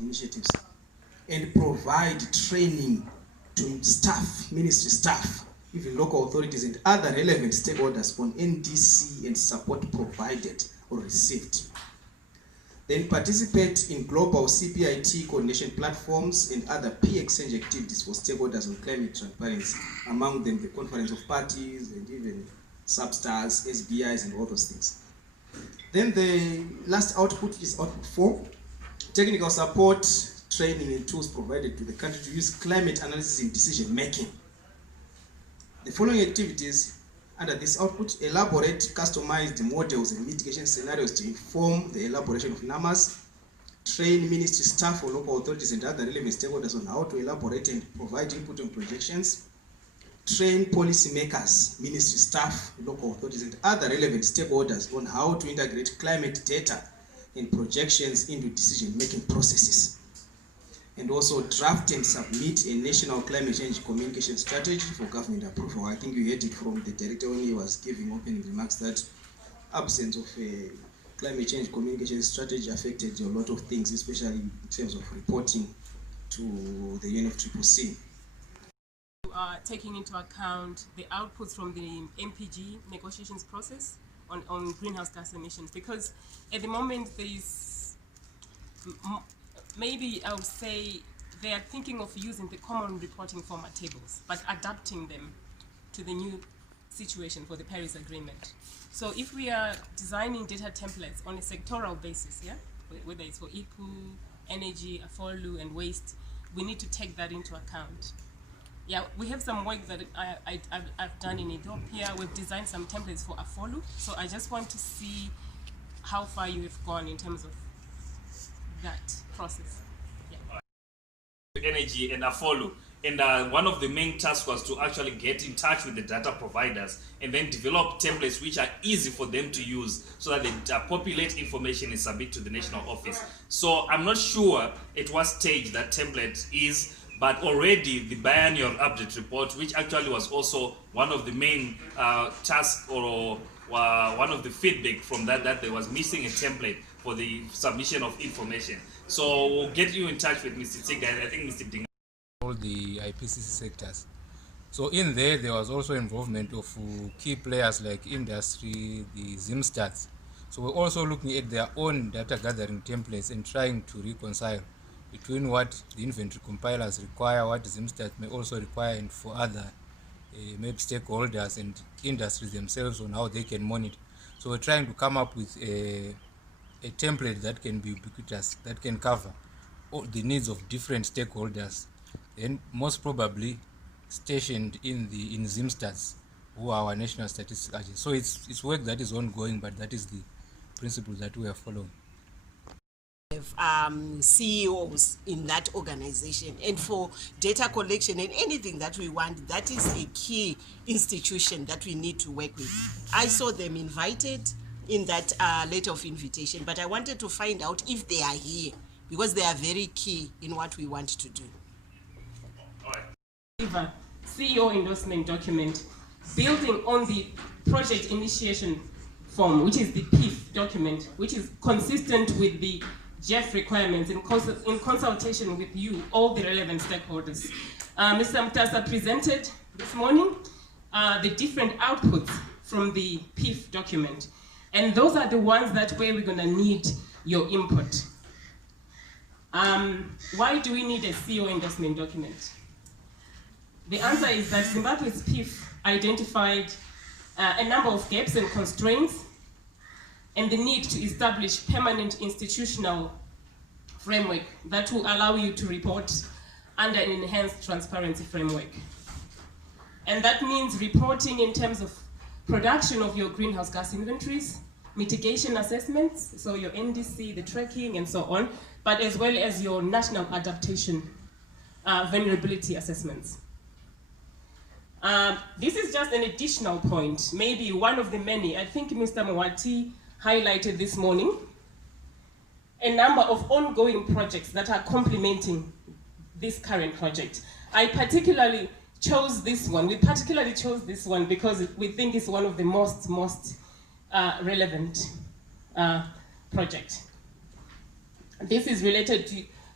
initiatives and provide training to staff, ministry staff, even local authorities and other relevant stakeholders on NDC and support provided or received. Then participate in global CPIT coordination platforms and other peer exchange activities for stakeholders on climate transparency, among them the Conference of Parties and even Substars, SBIs and all those things. Then the last output is output 4, technical support, training and tools provided to the country to use climate analysis in decision making. The following activities under this output: elaborate customized models and mitigation scenarios to inform the elaboration of numbers, train ministry staff or local authorities and other relevant stakeholders on how to elaborate and provide input on projections, train policymakers, ministry staff, local authorities and other relevant stakeholders on how to integrate climate data and projections into decision-making processes. And also draft and submit a national climate change communication strategy for government approval. I think you heard it from the director when he was giving opening remarks that absence of a climate change communication strategy affected a lot of things, especially in terms of reporting to the UNFCCC. Taking into account the outputs from the MPG negotiations process on greenhouse gas emissions, because at the moment there is, maybe I would say they are thinking of using the common reporting format tables, but adapting them to the new situation for the Paris Agreement. So if we are designing data templates on a sectoral basis, yeah, whether it's for ECU, energy, AFOLU, and waste, we need to take that into account. Yeah, we have some work that I've done in Ethiopia. We've designed some templates for AFOLU. So I just want to see how far you have gone in terms of that process. Yeah. Energy and AFOLU. And one of the main tasks was to actually get in touch with the data providers and then develop templates which are easy for them to use so that they populate information and submit to the national office. So I'm not sure at what stage that template is, but already the biannual update report, which actually was also one of the main tasks or one of the feedback from that there was missing a template for the submission of information. So we'll get you in touch with Mr. Tiga and I think Mr. Dinga. All the IPCC sectors. So in there was also involvement of key players like industry, the Zimstats. So we're also looking at their own data gathering templates and trying to reconcile between what the inventory compilers require, what Zimstat may also require, and for other maybe stakeholders and industries themselves on how they can monitor. So we're trying to come up with a template that can be ubiquitous, that can cover all the needs of different stakeholders, and most probably stationed in Zimstats, who are our national statistics agency. So it's work that is ongoing, but that is the principle that we are following. CEOs in that organization, and for data collection and anything that we want, that is a key institution that we need to work with. I saw them invited in that letter of invitation, but I wanted to find out if they are here because they are very key in what we want to do. CEO endorsement document building on the project initiation form, which is the PIF document, which is consistent with the GEF requirements in consultation with you, all the relevant stakeholders. Mr. Mutasa presented this morning the different outputs from the PIF document. And those are the ones that where we're gonna need your input. Why do we need a CEO endorsement document? The answer is that Zimbabwe's PIF identified a number of gaps and constraints and the need to establish permanent institutional framework that will allow you to report under an enhanced transparency framework. And that means reporting in terms of production of your greenhouse gas inventories, mitigation assessments, so your NDC, the tracking and so on, but as well as your national adaptation vulnerability assessments. This is just an additional point, maybe one of the many. I think Mr. Mwati highlighted this morning a number of ongoing projects that are complementing this current project. I particularly chose this one. We particularly chose this one because we think it's one of the most relevant projects. This is related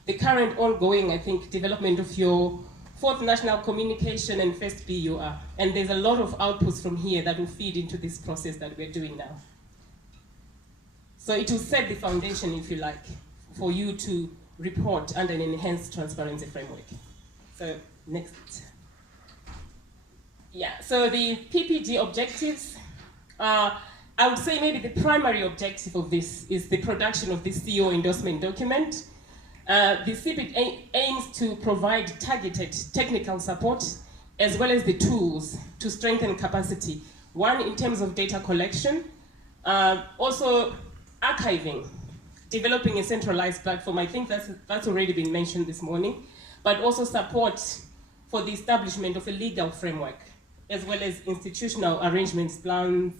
the current ongoing, I think, development of your fourth national communication and first BUR. And there's a lot of outputs from here that will feed into this process that we're doing now. So it will set the foundation, if you like, for you to report under an enhanced transparency framework. So next. Yeah, so the PPG objectives, I would say maybe the primary objective of this is the production of the CEO endorsement document. The CPID aims to provide targeted technical support as well as the tools to strengthen capacity. One, in terms of data collection, also archiving, developing a centralized platform. I think that's already been mentioned this morning, but also support for the establishment of a legal framework, as well as institutional arrangements, plans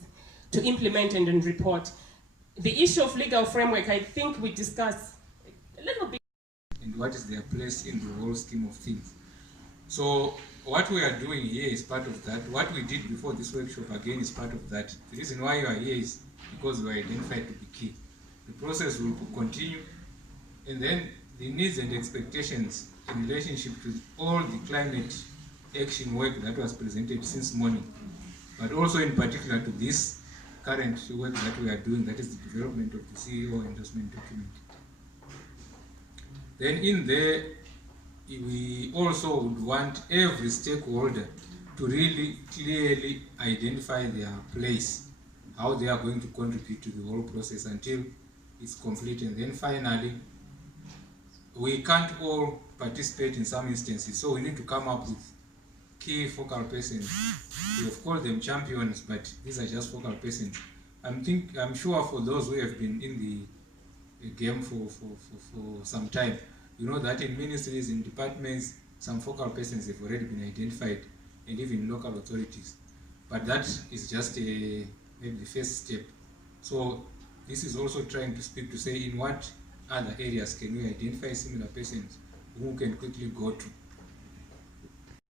to implement and report. The issue of legal framework, I think we discussed a little bit. And what is their place in the whole scheme of things. So what we are doing here is part of that. What we did before this workshop again is part of that. The reason why you are here is because we are identified to be key. The process will continue, and then the needs and expectations in relationship to all the climate action work that was presented since morning, but also in particular to this current work that we are doing, that is the development of the CEO endorsement document. Then in there, we also would want every stakeholder to really clearly identify their place, how they are going to contribute to the whole process until it's complete. And then finally, we can't all participate in some instances, so we need to come up with key focal persons. We have called them champions, but these are just focal persons. I'm sure for those who have been in the game for some time, you know that in ministries, in departments, some focal persons have already been identified, and even local authorities. But that is just maybe the first step. So this is also trying to speak to say in what other areas can we identify similar persons who can quickly go to.